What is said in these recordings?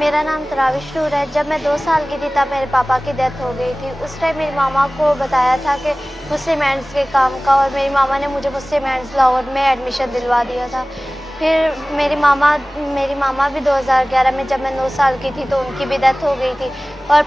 میرا نام تراوش نور ہے. جب میں 2 سال کی تھی تب میرے پاپا کی ڈیتھ ہو گئی تھی. اس ٹائم میری ماما کو بتایا تھا کہ مسلم ہینڈس کے کام کا، اور میری ماما نے مجھے مسلم ہینڈس لاہور میں ایڈمیشن دلوا دیا تھا. پھر میری ماما بھی 2011 میں جب میں 9 سال کی تھی تو ان کی بھی ڈیتھ ہو گئی تھی. اور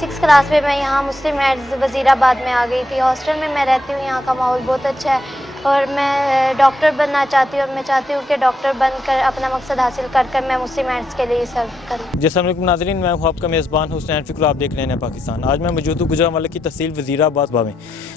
6 کلاس میں یہاں مسلم ہینڈس وزیر آباد میں آ گئی تھی. ہاسٹل میں رہتی ہوں. یہاں کا ماحول بہت اچھا ہے اور میں ڈاکٹر بننا چاہتی ہوں، اور میں چاہتی ہوں کہ ڈاکٹر بن کر اپنا مقصد حاصل کر میں مسلم ہینڈس کے لیے سرو کروں. السلام علیکم ناظرین، میں ہوں آپ کا میزبان حسین فکر. آپ دیکھ رہے ہیں پاکستان. آج میں موجود ہوں گجرانوالہ کی تحصیل وزیر آباد میں.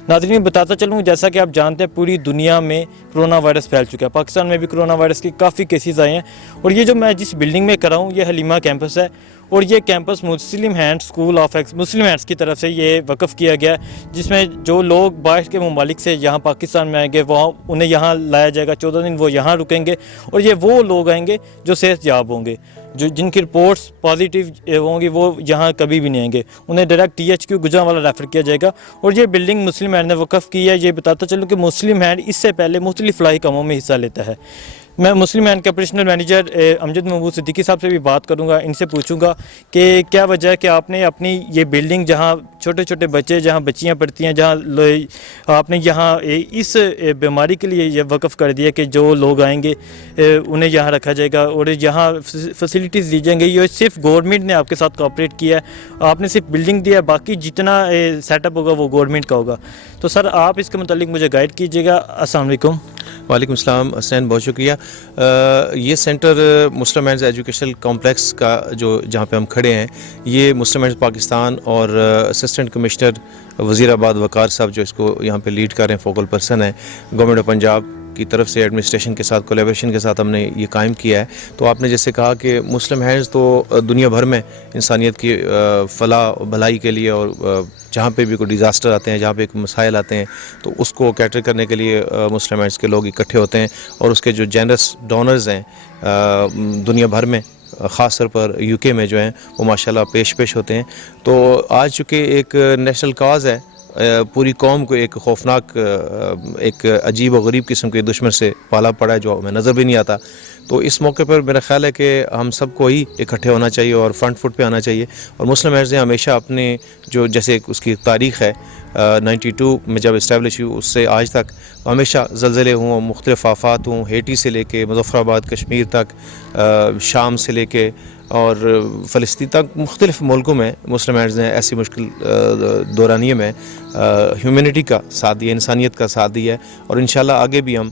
ناظرین بتاتا چلوں، جیسا کہ آپ جانتے ہیں پوری دنیا میں کرونا وائرس پھیل چکا ہے. پاکستان میں بھی کرونا وائرس کی کافی کیسز آئے ہیں، اور یہ جو میں جس بلڈنگ میں کر رہا ہوں یہ حلیمہ کیمپس ہے، اور یہ campus Muslim hand school of Muslim hands کی طرف سے یہ وقف کیا گیا ہے، جس میں جو لوگ باہر کے ممالک سے یہاں پاکستان میں آئیں گے وہاں انہیں یہاں لایا جائے گا. 14 دن وہ یہاں رکیں گے، اور یہ وہ لوگ آئیں گے جو صحت یاب ہوں گے، جن کی رپورٹس پازیٹیو ہوں گی وہ یہاں کبھی بھی نہیں آئیں گے. انہیں ڈائریکٹ THQ گجرانوالہ ریفر کیا جائے گا. اور یہ بلڈنگ مسلم ہینڈ نے وقف کی ہے. یہ بتاتا چلوں کہ مسلم ہینڈ اس سے پہلے مختلف فلاحی کاموں میں حصہ لیتا ہے. میں مسلم ہینڈ کے آپریشنل مینیجر امجد محمود صدیقی صاحب سے بھی بات کروں گا. ان سے پوچھوں گا کہ کیا وجہ ہے کہ آپ نے اپنی یہ بلڈنگ جہاں چھوٹے چھوٹے بچے، جہاں بچیاں پڑھتی ہیں، جہاں آپ نے یہاں اس بیماری کے لیے یہ وقف کر دیا کہ جو لوگ آئیں گے انہیں یہاں رکھا جائے گا اور یہاں فیسلٹیز دی جائیں گی. یہ صرف گورنمنٹ نے آپ کے ساتھ کوآپریٹ کیا ہے، آپ نے صرف بلڈنگ دیا ہے، باقی جتنا سیٹ اپ ہوگا وہ گورنمنٹ کا ہوگا. تو سر آپ اس کے متعلق مجھے گائیڈ کیجیے گا. السلام علیکم. وعلیکم السلام حسین، بہت شکریہ. یہ سینٹر مسلم ہینڈز ایجوکیشنل کمپلیکس کا جہاں پہ ہم کھڑے ہیں، یہ مسلم ہینڈز پاکستان اور اسسٹنٹ کمشنر وزیر آباد وقار صاحب جو اس کو یہاں پہ لیڈ کر رہے ہیں، فوکل پرسن ہیں، گورنمنٹ آف پنجاب کی طرف سے ایڈمنسٹریشن کے ساتھ کولیبریشن کے ساتھ ہم نے یہ قائم کیا ہے. تو آپ نے جیسے کہا کہ مسلم ہینڈز تو دنیا بھر میں انسانیت کی فلاح و بھلائی کے لیے، اور جہاں پہ بھی کوئی ڈیزاسٹر آتے ہیں، جہاں پہ کوئی مسائل آتے ہیں تو اس کو کیٹر کرنے کے لیے مسلم ہینڈز کے لوگ اکٹھے ہوتے ہیں. اور اس کے جو جنرس ڈونرز ہیں دنیا بھر میں، خاص طور پر UK میں جو ہیں وہ ماشاءاللہ پیش ہوتے ہیں. تو آج چونکہ ایک نیشنل کاز ہے، پوری قوم کو ایک خوفناک، ایک عجیب و غریب قسم کے دشمن سے پالا پڑا ہے جو ہمیں نظر بھی نہیں آتا. تو اس موقع پر میرا خیال ہے کہ ہم سب کو ہی اکٹھے ہونا چاہیے اور فرنٹ فٹ پہ آنا چاہیے. اور مسلم ہینڈز نے ہمیشہ اپنے جو جیسے اس کی تاریخ ہے 92 میں جب اسٹیبلش ہوئی، اس سے آج تک ہمیشہ زلزلے ہوں، مختلف آفات ہوں، ہیٹی سے لے کے مظفر آباد کشمیر تک، شام سے لے کے اور فلسطین تک، مختلف ملکوں میں مسلم ہینڈز نے ایسی مشکل دورانیے میں ہیومینٹی کا ساتھ دیا، انسانیت کا ساتھ دیا ہے. اور انشاءاللہ آگے بھی ہم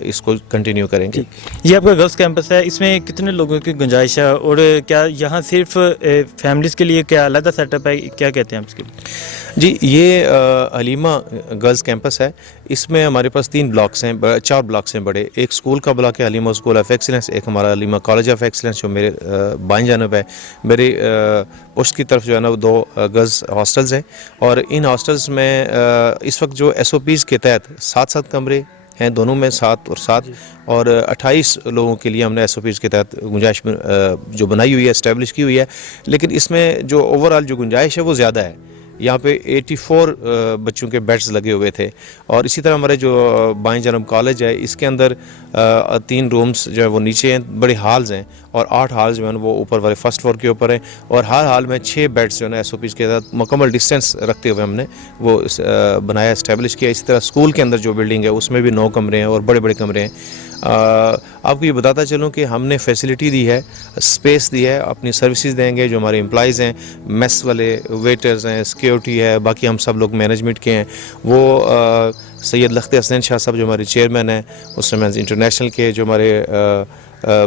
اس کو کنٹینیو کریں گے. یہ آپ کا گرلس کیمپس ہے، اس میں کتنے لوگوں کی گنجائش ہے، اور کیا یہاں صرف فیملیز کے لیے کیا علیحدہ سیٹ اپ ہے، کیا کہتے ہیں آپ اس کے لیے؟ جی، یہ حلیمہ گرلز کیمپس ہے. اس میں ہمارے پاس 3 بلاکس ہیں، 4 بلاکس ہیں بڑے. ایک اسکول کا بلاک ہے حلیمہ اسکول آف ایکسلنس، ایک ہمارا حلیمہ کالج آف ایکسلنس جو میرے بائیں جانب ہے. میرے پشت کی طرف جو ہے نا وہ 2 گرلز ہاسٹلز ہیں، اور ان ہاسٹلز میں اس وقت جو SOPs کے تحت 7 کمرے ہیں، دونوں میں 7 اور 7، اور 28 لوگوں کے لیے ہم نے SOPs کے تحت گنجائش جو بنائی ہوئی ہے، اسٹیبلش کی ہوئی ہے. لیکن اس میں جو اوور آل جو گنجائش ہے وہ زیادہ ہے. یہاں پہ 84 بچوں کے بیڈز لگے ہوئے تھے. اور اسی طرح ہمارے جو بائیں جانب کالج ہے، اس کے اندر 3 رومز جو ہے وہ نیچے ہیں، بڑے ہالز ہیں، اور 8 ہالز جو ہیں وہ اوپر والے فرسٹ فلور کے اوپر ہیں. اور ہر ہال میں 6 بیڈز جو ہے نا SOPs کے ساتھ مکمل ڈسٹینس رکھتے ہوئے ہم نے وہ بنایا، اسٹیبلش کیا. اسی طرح اسکول کے اندر جو بلڈنگ ہے اس میں بھی 9 کمرے ہیں اور بڑے بڑے کمرے ہیں. آپ کو یہ بتاتا چلوں کہ ہم نے فیسلٹی دی ہے، اسپیس دی ہے، اپنی سروسز دیں گے. جو ہمارے امپلائیز ہیں، میس والے ویٹرز ہیں، سیکیورٹی ہے، باقی ہم سب لوگ مینجمنٹ کے ہیں. وہ سید لخت حسین شاہ صاحب جو ہمارے چیئرمین ہیں مسلم ہینڈز انٹرنیشنل کے، جو ہمارے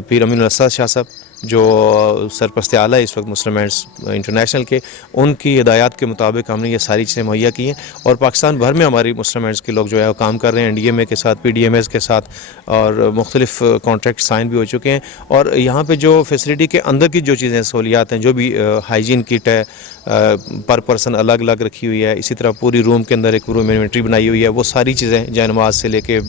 پیر امین الاسد شاہ صاحب جو سرپرست اعلیٰ ہے اس وقت مسلم ہینڈز انٹرنیشنل کے، ان کی ہدایات کے مطابق ہم نے یہ ساری چیزیں مہیا کی ہیں. اور پاکستان بھر میں ہماری مسلم ہینڈز کے لوگ جو ہے وہ کام کر رہے ہیں، NDMA کے ساتھ، PDMS کے ساتھ، اور مختلف کانٹریکٹ سائن بھی ہو چکے ہیں. اور یہاں پہ جو فیسلٹی کے اندر کی جو چیزیں سہولیات ہیں، جو بھی ہائیجین کٹ ہے پر پرسن الگ الگ رکھی ہوئی ہے. اسی طرح پوری روم کے اندر ایک روم انوینٹری بنائی ہوئی ہے. وہ ساری چیزیں جائے نماز سے لے کے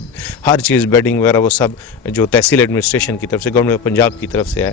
ہر چیز، بیڈنگ وغیرہ، وہ سب جو تحصیل ایڈمنسٹریشن کی طرف سے، گورنمنٹ آف پنجاب کی طرف سے ہے.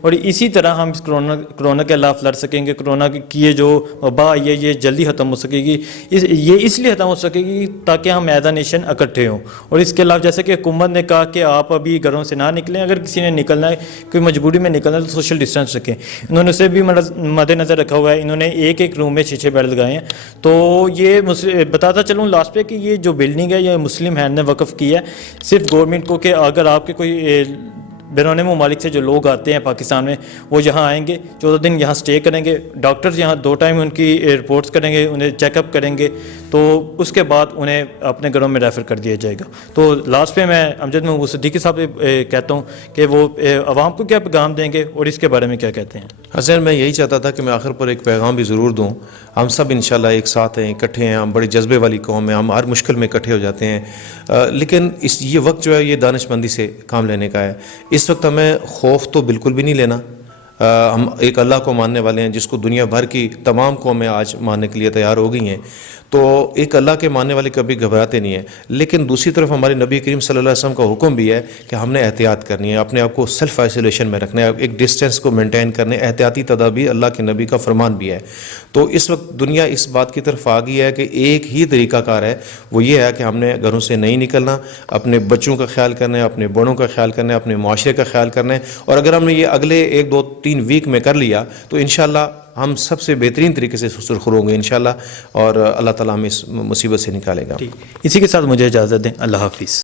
اور اسی طرح ہم اس کرونا کے خلاف لڑ سکیں گے. کرونا کی یہ جو وبا آئی ہے یہ جلدی ختم ہو سکے گی. یہ اس لیے ختم ہو سکے گی تاکہ ہم ایز اے نیشن اکٹھے ہوں. اور اس کے علاوہ جیسے کہ حکومت نے کہا کہ آپ ابھی گھروں سے نہ نکلیں, اگر کسی نے نکلنا ہے, کوئی مجبوری میں نکلنا ہے تو سوشل ڈسٹینس رکھیں. انہوں نے اسے بھی مد نظر رکھا ہوا ہے. انہوں نے ایک روم میں 6 بیڈ لگائے ہیں. تو یہ بتاتا چلوں لاسٹ پہ کہ یہ جو بلڈنگ ہے یہ مسلم ہینڈ نے وقف کی ہے صرف گورنمنٹ کو, کہ اگر آپ کے کوئی بیرون ممالک سے جو لوگ آتے ہیں پاکستان میں وہ یہاں آئیں گے, 14 دن یہاں سٹے کریں گے, ڈاکٹرز یہاں 2 ٹائم ان کی رپورٹس کریں گے, انہیں چیک اپ کریں گے, تو اس کے بعد انہیں اپنے گھروں میں ریفر کر دیا جائے گا. تو لاسٹ پہ میں امجد محمود صدیقی صاحب سے کہتا ہوں کہ وہ عوام کو کیا پیغام دیں گے اور اس کے بارے میں کیا کہتے ہیں. حسین, میں یہی چاہتا تھا کہ میں آخر پر ایک پیغام بھی ضرور دوں. ہم سب انشاءاللہ ایک ساتھ ہیں, اکٹھے ہیں, ہم بڑے جذبے والی قوم ہیں, ہم ہر مشکل میں اکٹھے ہو جاتے ہیں, لیکن یہ وقت جو ہے یہ دانش مندی سے کام لینے کا ہے. اس وقت ہمیں خوف تو بالکل بھی نہیں لینا. ہم ایک اللہ کو ماننے والے ہیں جس کو دنیا بھر کی تمام قومیں آج ماننے کے لیے تیار ہو گئی ہیں. تو ایک اللہ کے ماننے والے کبھی گھبراتے نہیں ہیں. لیکن دوسری طرف ہمارے نبی کریم صلی اللہ علیہ وسلم کا حکم بھی ہے کہ ہم نے احتیاط کرنی ہے, اپنے آپ کو سیلف آئسولیشن میں رکھنا ہے, ایک ڈسٹینس کو مینٹین کرنے, احتیاطی تدابیر اللہ کے نبی کا فرمان بھی ہے. تو اس وقت دنیا اس بات کی طرف آ گئی ہے کہ ایک ہی طریقہ کار ہے, وہ یہ ہے کہ ہم نے گھروں سے نہیں نکلنا, اپنے بچوں کا خیال کرنا ہے, اپنے بڑوں کا خیال کرنا ہے, اپنے معاشرے کا خیال کرنا ہے. اور اگر ہم نے یہ اگلے 1 2 3 ویک میں کر لیا تو انشاءاللہ ہم سب سے بہترین طریقے سے سرخرو ہوں گے انشاءاللہ, اور اللہ تعالیٰ ہمیں اس مصیبت سے نکالے گا. اسی کے ساتھ مجھے اجازت دیں. اللہ حافظ.